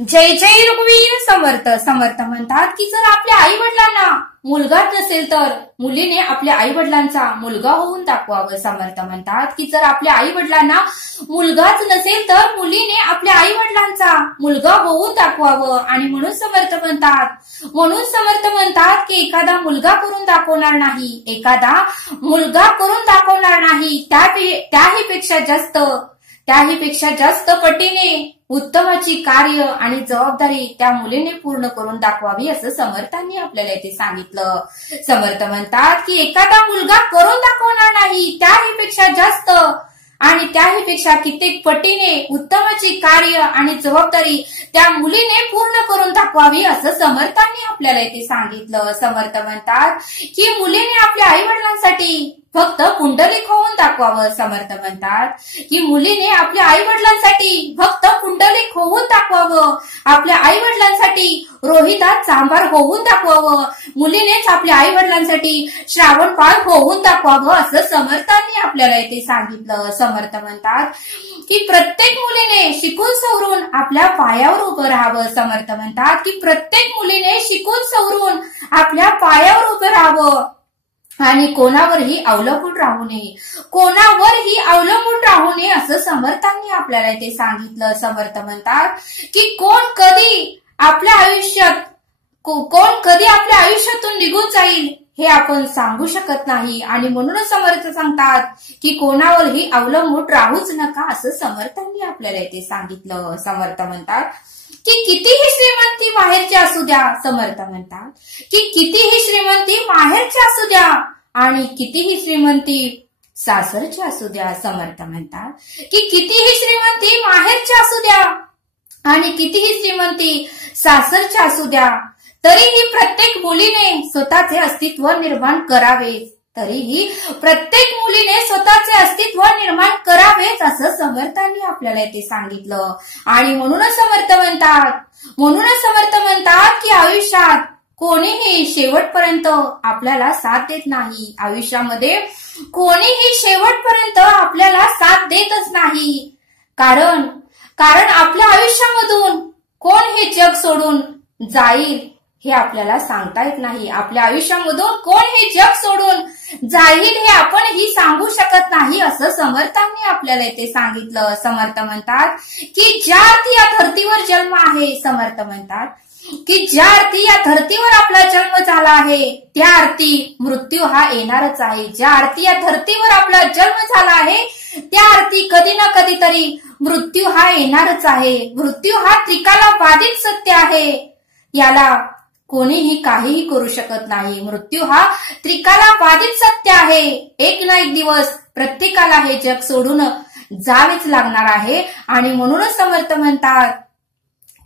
जय जय रघुवीर समर्थ समर्थ म्हणतात की जर आपल्या आई वडिलांना मुलगाच नसेल तर मुलीने आपल्या आई वडिलांचा मुलगा होऊन दाखवावं. समर्थ म्हणतात की जर आपल्या आई वडिलांना मुलगाच नसेल तर मुलीने आपल्या आई वडिलांचा मुलगा होऊन दाखवावं. आणि म्हणून समर्थ म्हणतात की एखादा मुलगा करून दाखवणार नाही, एखादा मुलगा करून दाखवणार नाही, त्याहीपेक्षा जास्त पटीने उत्तमाची कार्य आणि जबाबदारी त्या मुलीने पूर्ण करून दाखवावी असं समर्थांनी आपल्याला इथे सांगितलं. समर्थ म्हणतात की एखादा मुलगा करून दाखवणार नाही, त्याहीपेक्षा जास्त आणि त्याहीपेक्षा कित्येक पटीने उत्तमाची कार्य आणि जबाबदारी त्या मुलीने पूर्ण करून दाखवावी असं समर्थांनी आपल्याला इथे सांगितलं. समर्थ म्हणतात की मुलीने आपल्या आई वडिलांसाठी फक्त पुंडलिक होऊन दाखवावं. समर्थ म्हणतात की मुलीने आपल्या आई वडिलांसाठी फक्त पुंडलिक होऊन दाखवावं, आपल्या आई वडिलांसाठी रोहिदास चांभार होऊन दाखवावं, मुलीनेच आपल्या आई वडिलांसाठी श्रावणबाळ होऊन दाखवावं असं समर्थांनी आपल्याला इथे सांगितलं. समर्थ म्हणतात की प्रत्येक मुलीने शिकून सवरून आपल्या पायावर उभं राहावं. समर्थ म्हणतात की प्रत्येक मुलीने शिकून सवरून आपल्या पायावर उभं राहावं आणि कोणावरही अवलंबून राहू नये असं समर्थांनी आपल्याला इथे सांगितलं. समर्थ म्हणतात की कोण कधी आपल्या आयुष्यातून निघून जाईल हे आपण सांगू शकत नाही आणि म्हणूनच समर्थ सांगतात की कोणावरही अवलंबून राहूच नका असं समर्थांनी आपल्याला इथे सांगितलं. समर्थ म्हणतात की कितीही श्रीमंती माहेरची असू द्या. समर्थ म्हणतात की कितीही श्रीमंती माहेरची असू द्या आणि कितीही श्रीमंती सासरची असू द्या. समर्थ म्हणतात की कितीही श्रीमंती माहेरची असू द्या आणि कितीही श्रीमंती सासरची असू द्या, तरीही प्रत्येक मुलीने स्वतःचे अस्तित्व निर्माण करावेच असं समर्थांनी आपल्याला इथे सांगितलं. आणि म्हणूनच समर्थ म्हणतात की आयुष्यात कोणीही शेवटपर्यंत आपल्याला साथ देत नाही. आयुष्यामध्ये कोणीही शेवटपर्यंत आपल्याला साथ देतच नाही. कारण आपल्या आयुष्यामधून कोण हे जग सोडून जाईल हे आपल्याला सांगता येत नाही. आपल्या आयुष्यामधून कोण हे जग सोडून जाईल हे आपणही सांगू शकत नाही असं समर्थांनी आपल्याला इथे सांगितलं. समर्थ म्हणतात की ज्या अर्थी या धर्तीवर जन्म आहे, समर्थ म्हणतात की ज्या अर्थी या धर्तीवर आपला जन्म झाला आहे त्या अर्थी मृत्यू हा येणारच आहे. ज्या अर्थी या धर्तीवर आपला जन्म झाला आहे त्या अर्थी कधी ना कधीतरी मृत्यू हा येणारच आहे. मृत्यू हा त्रिकाला बाधित सत्य आहे, याला कोणीही काहीही करू शकत नाही. मृत्यू हा त्रिकाला बाधित सत्य आहे. एक ना एक दिवस प्रत्येकाला हे जग सोडून जावेच लागणार आहे. आणि म्हणूनच समर्थ म्हणतात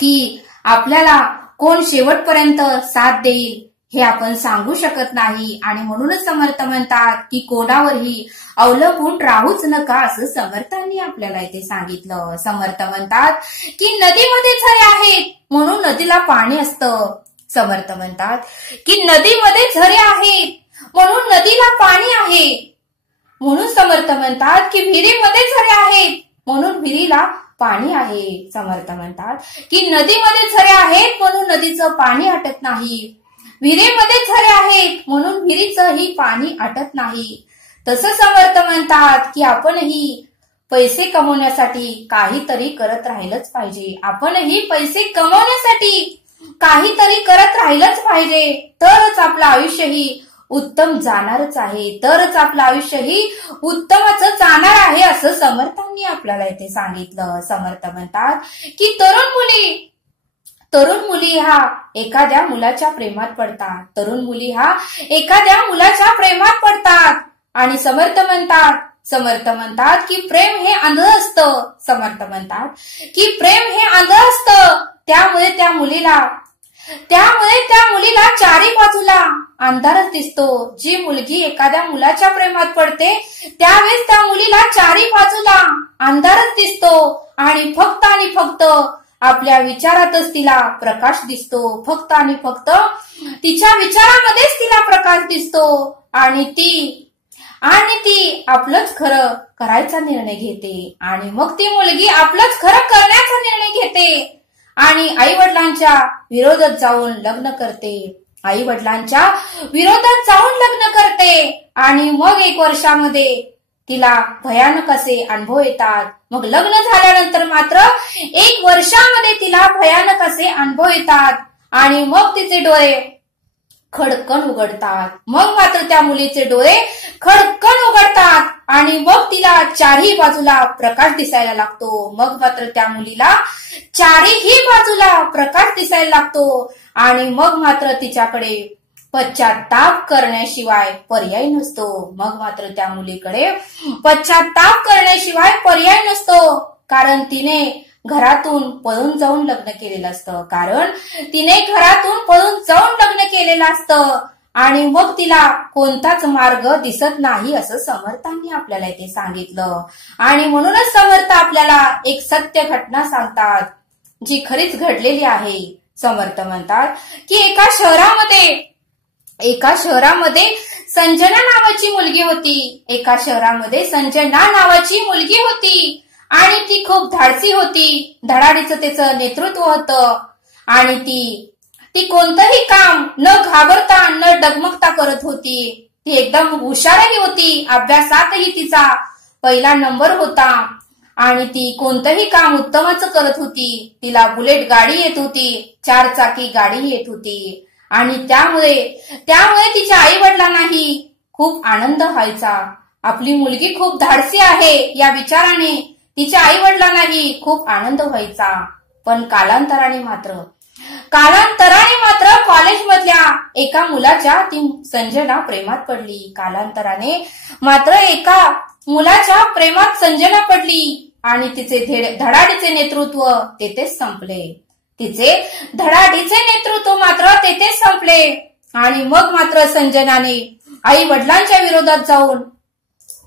की आपल्याला कोण शेवटपर्यंत साथ देईल हे आपण सांगू शकत नाही. आणि म्हणूनच समर्थ म्हणतात की कोणावरही अवलंबून राहूच नका असं समर्थांनी आपल्याला इथे सांगितलं. समर्थ म्हणतात की नदीमध्ये झरे आहेत म्हणून नदीला पाणी असतं. समर्थ म्हणतात की नदीमध्ये झरे आहेत म्हणून नदीला पाणी आहे. म्हणून समर्थ म्हणतात की विहिरीमध्ये झरे आहेत म्हणून विहिरीला पाणी आहे. समर्थ म्हणतात की नदीमध्ये झरे आहेत म्हणून नदीचं पाणी आटत नाही, विहिरीमध्ये झरे आहेत म्हणून विहिरीचंही पाणी आटत नाही. तसं समर्थ म्हणतात की आपणही पैसे कमवण्यासाठी काहीतरी करत राहिलंच पाहिजे. आपणही पैसे कमवण्यासाठी काहीतरी करत राहिलंच पाहिजे, तरच आपलं आयुष्यही उत्तम जाणारच आहे, तरच आपलं आयुष्यही उत्तमच जाणार आहे असं समर्थांनी आपल्याला इथे सांगितलं. समर्थ म्हणतात की तरुण मुली हा एखाद्या मुलाच्या प्रेमात पडतात. तरुण मुली हा एखाद्या मुलाच्या प्रेमात पडतात आणि समर्थ म्हणतात की प्रेम हे आंधळ असतं. समर्थ म्हणतात की प्रेम हे आंधळ असतं, त्यामुळे त्या मुलीला चारी बाजूला अंधारच दिसतो. जी मुलगी एखाद्या मुलाच्या प्रेमात पडते त्यावेळेस त्या मुलीला चारी बाजूला अंधारच दिसतो आणि फक्त आपल्या विचारातच तिला प्रकाश दिसतो. फक्त आणि फक्त तिच्या विचारामध्येच तिला प्रकाश दिसतो आणि ती आपलंच खरं करायचा निर्णय घेते. आणि मग ती मुलगी आपलंच खरं करण्याचा निर्णय घेते आणि आई वडिलांच्या विरोधात जाऊन लग्न करते. आई वडिलांच्या विरोधात जाऊन लग्न करते आणि मग 1 वर्षामध्ये तिला भयानक असे अनुभव येतात. मग लग्न झाल्यानंतर मात्र 1 वर्षामध्ये तिला भयानक असे अनुभव येतात आणि मग तिचे डोळे खडकन उघडतात. मग मात्र त्या मुलीचे डोळे खडकन उघडतात आणि मग तिला चारही बाजूला प्रकाश दिसायला लागतो. मग मात्र त्या मुलीला चारही बाजूला प्रकाश दिसायला लागतो आणि मग मात्र तिच्याकडे पश्चाताप करण्याशिवाय पर्याय नसतो. मग मात्र त्या मुलीकडे पश्चाताप करण्याशिवाय पर्याय नसतो. कारण तिने घरातून पळून जाऊन लग्न केलेलं असतं. आणि मग तिला कोणताच मार्ग दिसत नाही असं समर्थांनी आपल्याला इथे सांगितलं. आणि म्हणूनच समर्थ आपल्याला एक सत्य घटना सांगतात जी खरीच घडलेली आहे. समर्थ म्हणतात की एका शहरामध्ये संजना नावाची मुलगी होती आणि ती खूप धाडसी होती. धडाडीचं त्याचं नेतृत्व होतं आणि ती कोणतंही काम न घाबरता न डगमगता करत होती. ती एकदम हुशारही होती. अभ्यासातही तिचा पहिला नंबर होता आणि ती कोणतंही काम उत्तमच करत होती. तिला बुलेट गाडी येत होती, 4 चाकी गाडी येत होती आणि त्यामुळे तिच्या आई वडिलांनाही खूप आनंद व्हायचा. आपली मुलगी खूप धाडसी आहे या विचाराने तिच्या आई वडिलांनाही खूप आनंद व्हायचा. पण कालांतराने मात्र कॉलेजमधल्या एका मुलाच्या ती संजना प्रेमात पडली. कालांतराने मात्र एका मुलाच्या प्रेमात संजना पडली आणि तिचे धडाडीचे नेतृत्व तेथेच संपले. आणि मग मात्र संजनाने आई वडिलांच्या विरोधात जाऊन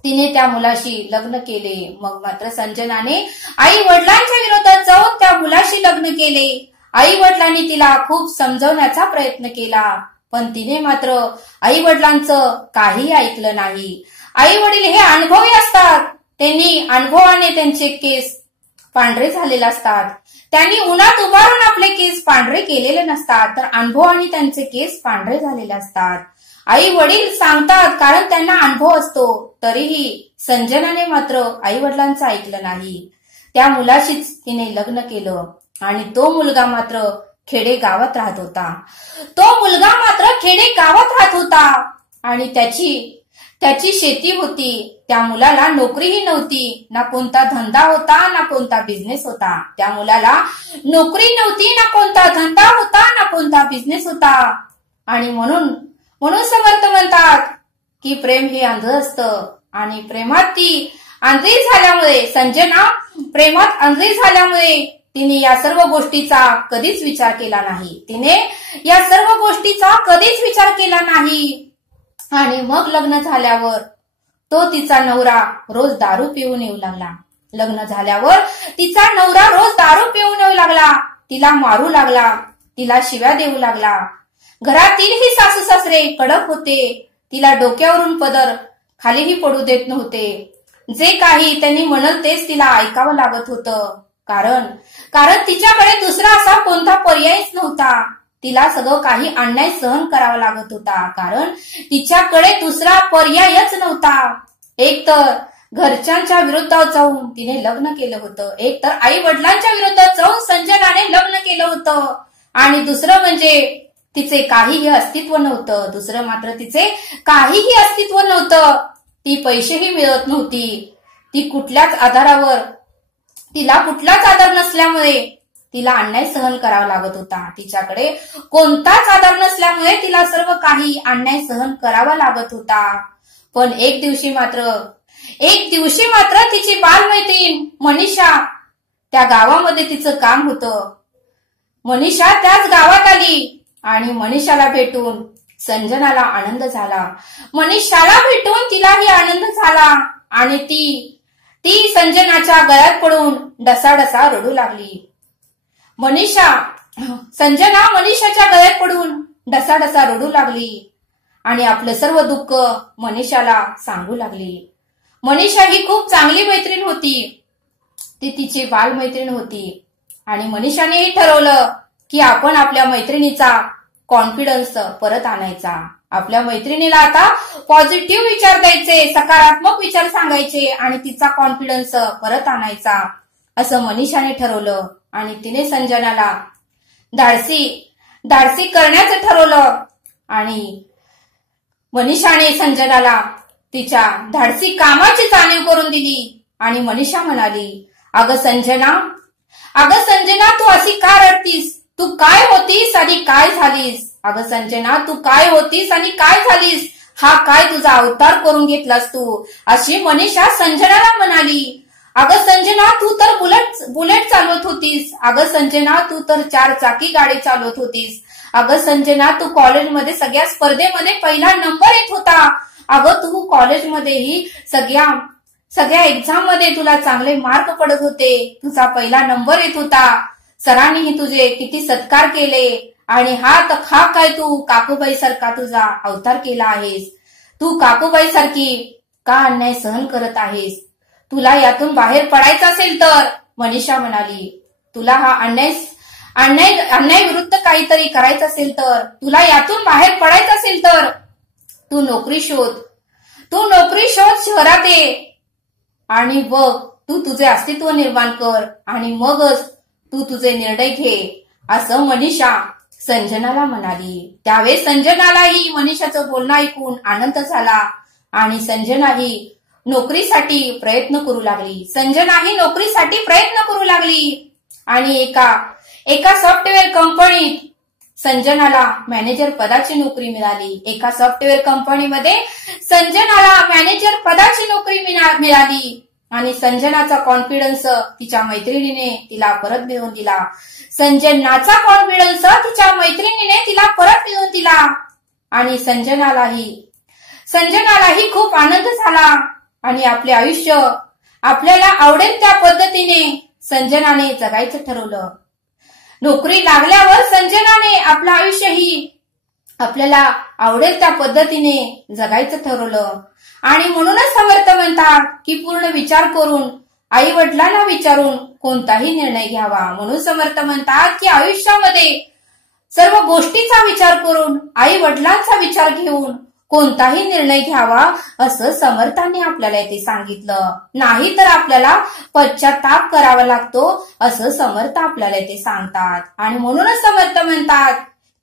तिने त्या मुलाशी लग्न केले. मग मात्र संजनाने आई वडिलांच्या विरोधात जाऊन त्या मुलाशी लग्न केले. आई वडिलांनी तिला खूप समजवण्याचा प्रयत्न केला पण तिने मात्र आई वडिलांचं काही ऐकलं नाही. आई वडील हे अनुभवी असतात. त्यांनी अनुभवाने त्यांचे केस पांढरे झालेले असतात. त्यांनी उन्हात उभारून आपले केस पांढरे केलेले नसतात तर अनुभवाने त्यांचे केस पांढरे झालेले असतात. आई वडील सांगतात कारण त्यांना अनुभव असतो. तरीही संजनाने मात्र आई वडिलांचं ऐकलं नाही. त्या मुलाशीच तिने लग्न केलं आणि तो मुलगा मात्र खेडेगावात राहत होता आणि त्याची शेती होती. त्या मुलाला नोकरीही नव्हती, ना कोणता धंदा होता ना कोणता बिझनेस होता. आणि म्हणून समर्थ म्हणतात की प्रेम हे आंधळ असतं आणि संजना प्रेमात आंधळी झाल्यामुळे तिने या सर्व गोष्टीचा कधीच विचार केला नाही. आणि मग लग्न झाल्यावर तो तिचा नवरा रोज दारू पिऊन येऊ लागला. तिला मारू लागला, तिला शिव्या देऊ लागला. घरातीलही सासू सासरे कडक होते. तिला डोक्यावरून पदर खालीही पडू देत नव्हते. जे काही त्यांनी म्हणल तेच तिला ऐकावं लागत होतं. कारण तिच्याकडे दुसरा असा कोणता पर्यायच नव्हता. तिला सगळं काही अन्याय सहन करावा लागत होता कारण तिच्याकडे दुसरा पर्यायच नव्हता. एक तर घरच्यांच्या विरोधात जाऊन तिने लग्न केलं होतं, एक तर आई वडिलांच्या विरोधात जाऊन संजनाने लग्न केलं होतं आणि दुसरं म्हणजे तिचे काहीही अस्तित्व नव्हतं. ती पैसेही मिळत नव्हती. तिला कुठलाच आधार नसल्यामुळे तिला अन्याय सहन करावा लागत होता. तिच्याकडे कोणताच आधार नसल्यामुळे तिला सर्व काही अन्याय सहन करावा लागत होता. पण एक दिवशी मात्र तिची बालमैत्रीण मनीषा, त्या गावामध्ये तिचं काम होतं. मनीषा त्याच गावात आली आणि मनीषाला भेटून संजनाला आनंद झाला. मनीषाला भेटून तिलाही आनंद झाला आणि ती संजनाच्या गळ्यात पडून डसाडसा रडू लागली. संजना मनीषाच्या गळ्यात पडून डसाडसा रडू लागली आणि आपलं सर्व दुःख मनीषाला सांगू लागली. मनीषा ही खूप चांगली मैत्रीण होती. ती तिची बालमैत्रीण होती आणि मनीषानेही ठरवलं की आपण आपल्या मैत्रिणीचा कॉन्फिडन्स परत आणायचा. आपल्या मैत्रिणीला आता पॉझिटिव्ह विचार द्यायचे, सकारात्मक विचार सांगायचे आणि तिचा कॉन्फिडन्स परत आणायचा असं मनीषाने ठरवलं. आणि तिने संजनाला धाडसी करण्याचं ठरवलं. आणि मनीषाने संजनाला तिच्या धाडसी कामाची जाणीव करून दिली. आणि मनीषा म्हणाली, अगं संजना तू अशी का रडतीस? तू काय होतीस आणि काय झालीस? अगं संजना तू काय होतीस आणि काय झालीस? हा काय तुझा अवतार करून घेतलास तू? अशी मनीषा संजनाला म्हणाली. अगं संजना तू तर बुलेट चालवत होतीस. अगं संजना तू तर 4 चाकी गाडी चालवत होतीस. अगं संजना तू कॉलेजमध्ये सगळ्या स्पर्धेमध्ये पहिला नंबर येत होता. अगं तू कॉलेजमध्येही सगळ्या एक्झाम मध्ये तुला चांगले मार्क पडत होते. तुझा पहिला नंबर येत होता. सरांनीही तुझे किती सत्कार केले. आणि हा काय तू काकूबाई सारखा तुझा अवतार केला आहेस. तू काकूबाई सारखी का अन्याय सहन करत आहेस? तुला यातून बाहेर पडायचं असेल तर, मनीषा म्हणाली, तुला हा अन्याय विरुद्ध काहीतरी करायचं असेल तर, तुला यातून बाहेर पडायचं असेल तर तू नोकरी शोध शहरात ये आणि बघ तू तुझे अस्तित्व निर्माण कर आणि मगच तू तुझे निर्णय घे असं मनीषा संजनाला म्हणाली. त्यावेळेस संजनालाही मनीषाचं बोलणं ऐकून आनंद झाला आणि संजनाही नोकरीसाठी प्रयत्न करू लागली. आणि एका सॉफ्टवेअर कंपनीत संजनाला मॅनेजर पदाची नोकरी मिळाली. एका सॉफ्टवेअर कंपनीमध्ये संजनाला मॅनेजर पदाची नोकरी मिळाली. आणि संजनाचा कॉन्फिडन्स तिच्या मैत्रिणीने तिला परत मिळवून दिला. आणि संजनालाही खूप आनंद झाला. आणि आपले आयुष्य आपल्याला आवडेल त्या पद्धतीने संजनाने जगायचं ठरवलं. नोकरी लागल्यावर संजनाने आपलं आयुष्यही आपल्याला आवडेल त्या पद्धतीने जगायचं ठरवलं. आणि म्हणूनच समर्थ म्हणतात की पूर्ण विचार करून, आई वडिलांना विचारून कोणताही निर्णय घ्यावा. म्हणून समर्थ म्हणतात की आयुष्यामध्ये सर्व गोष्टीचा विचार करून, आई वडिलांचा विचार घेऊन कोणताही निर्णय घ्यावा असं समर्थांनी आपल्याला इथे सांगितलं. नाही तर आपल्याला पश्चाताप करावा लागतो असं समर्थ आपल्याला इथे सांगतात. आणि म्हणूनच समर्थ म्हणतात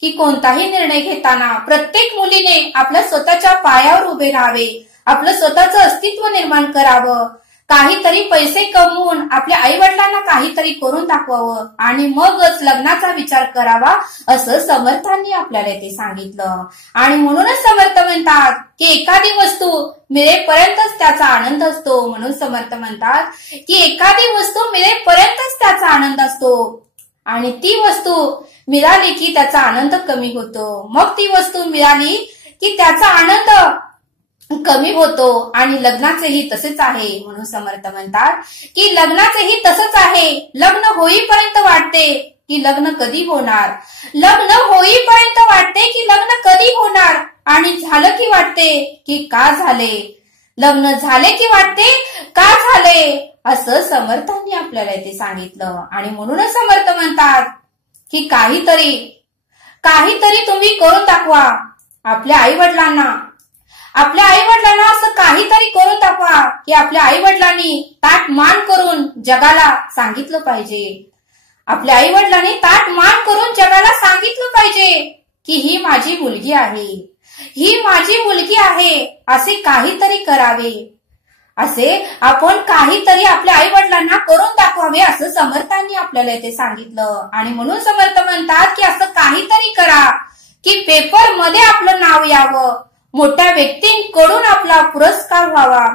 की कोणताही निर्णय घेताना प्रत्येक मुलीने आपल्या स्वतःच्या पायावर उभे राहावे, आपलं स्वतःचं अस्तित्व निर्माण करावं, काहीतरी पैसे कमवून आपल्या आई वडिलांना काहीतरी करून दाखवावं आणि मगच लग्नाचा विचार करावा असं समर्थांनी आपल्याला इथे सांगितलं. आणि म्हणूनच समर्थ म्हणतात की एखादी वस्तू मिळेपर्यंतच त्याचा आनंद असतो. म्हणून समर्थ म्हणतात की एखादी वस्तू मिळेपर्यंतच त्याचा आनंद असतो आणि ती वस्तू मिळाली की त्याचा आनंद कमी होतो. मग ती वस्तू मिळाली की त्याचा आनंद कमी होतो. आणि लग्नाचेही तसेच आहे. म्हणून समर्थ म्हणतात की लग्नाचेही तसंच आहे. लग्न होईपर्यंत वाटते की लग्न कधी होणार, लग्न होईपर्यंत वाटते की लग्न कधी होणार, आणि झालं की वाटते की का झाले, लग्न झाले की वाटते का झाले असं समर्थांनी आपल्याला इथे सांगितलं. आणि म्हणूनच समर्थ म्हणतात की काहीतरी तुम्ही करून दाखवा. आपल्या आई वडिलांना असं काहीतरी करून दाखवा की आपल्या आई वडिलांनी ताठ मान करून जगाला सांगितलं पाहिजे. आपल्या आई वडिलांनी ताठ मान करून जगाला सांगितलं पाहिजे की ही माझी मुलगी आहे, ही माझी मुलगी आहे, असे काहीतरी करावे. असे आपण काहीतरी आपल्या आई वडिलांना करून दाखवावे असं समर्थांनी आपल्याला इथे सांगितलं. आणि म्हणून समर्थ म्हणतात की असं काहीतरी करा की पेपर मध्ये आपलं नाव यावं, मोठ्या व्यक्तींकडून आपला पुरस्कार व्हावा,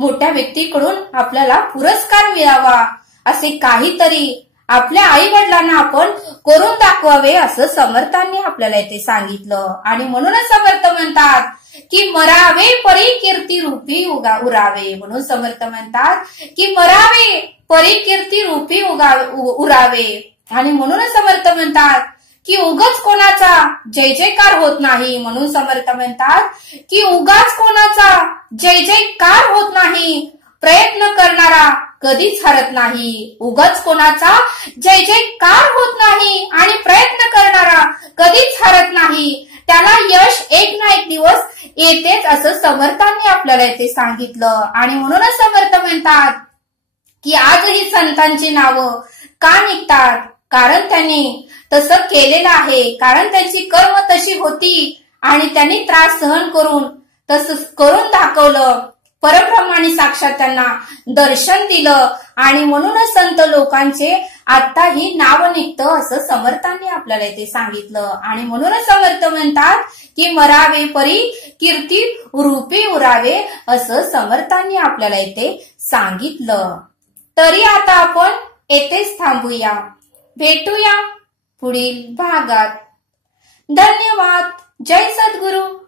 मोठ्या व्यक्तीकडून आपल्याला पुरस्कार मिळावा. असे काहीतरी आपल्या आई वडिलांना आपण करून दाखवावे असं समर्थांनी आपल्याला इथे सांगितलं. आणि म्हणूनच समर्थ म्हणतात की मरावे परी कीर्ती रूपी उरावे. म्हणून समर्थ म्हणतात की मरावे परी कीर्ती रूपी उरावे. आणि म्हणूनच समर्थ म्हणतात की उगाच कोणाचा जय जयकार होत नाही. म्हणून समर्थ म्हणतात की उगाच कोणाचा जय जयकार होत नाही. प्रयत्न करणारा कधीच हरत नाही. उगाच कोणाचा जय जयकार होत नाही आणि प्रयत्न करणारा कधीच हरत नाही. त्याला यश एक ना एक दिवस येतेच असं समर्थांनी आपल्याला इथे सांगितलं. आणि म्हणूनच समर्थ म्हणतात की आजही संतांची नावं का निघतात, कारण त्यांनी तसं केलेलं आहे, कारण त्यांची कर्म तशी होती आणि त्यांनी त्रास सहन करून तसं करून दाखवलं. परब्रह्माने साक्षात त्यांना दर्शन दिलं आणि म्हणूनच संत लोकांचे आताही नाव निघतं असं समर्थांनी आपल्याला इथे सांगितलं. आणि म्हणूनच समर्थ म्हणतात की मरावे परी कीर्ती रूपी उरावे असं समर्थांनी आपल्याला इथे सांगितलं. तरी आता आपण येथेच थांबूया. भेटूया पुढील भागात. धन्यवाद. जय सद्गुरु.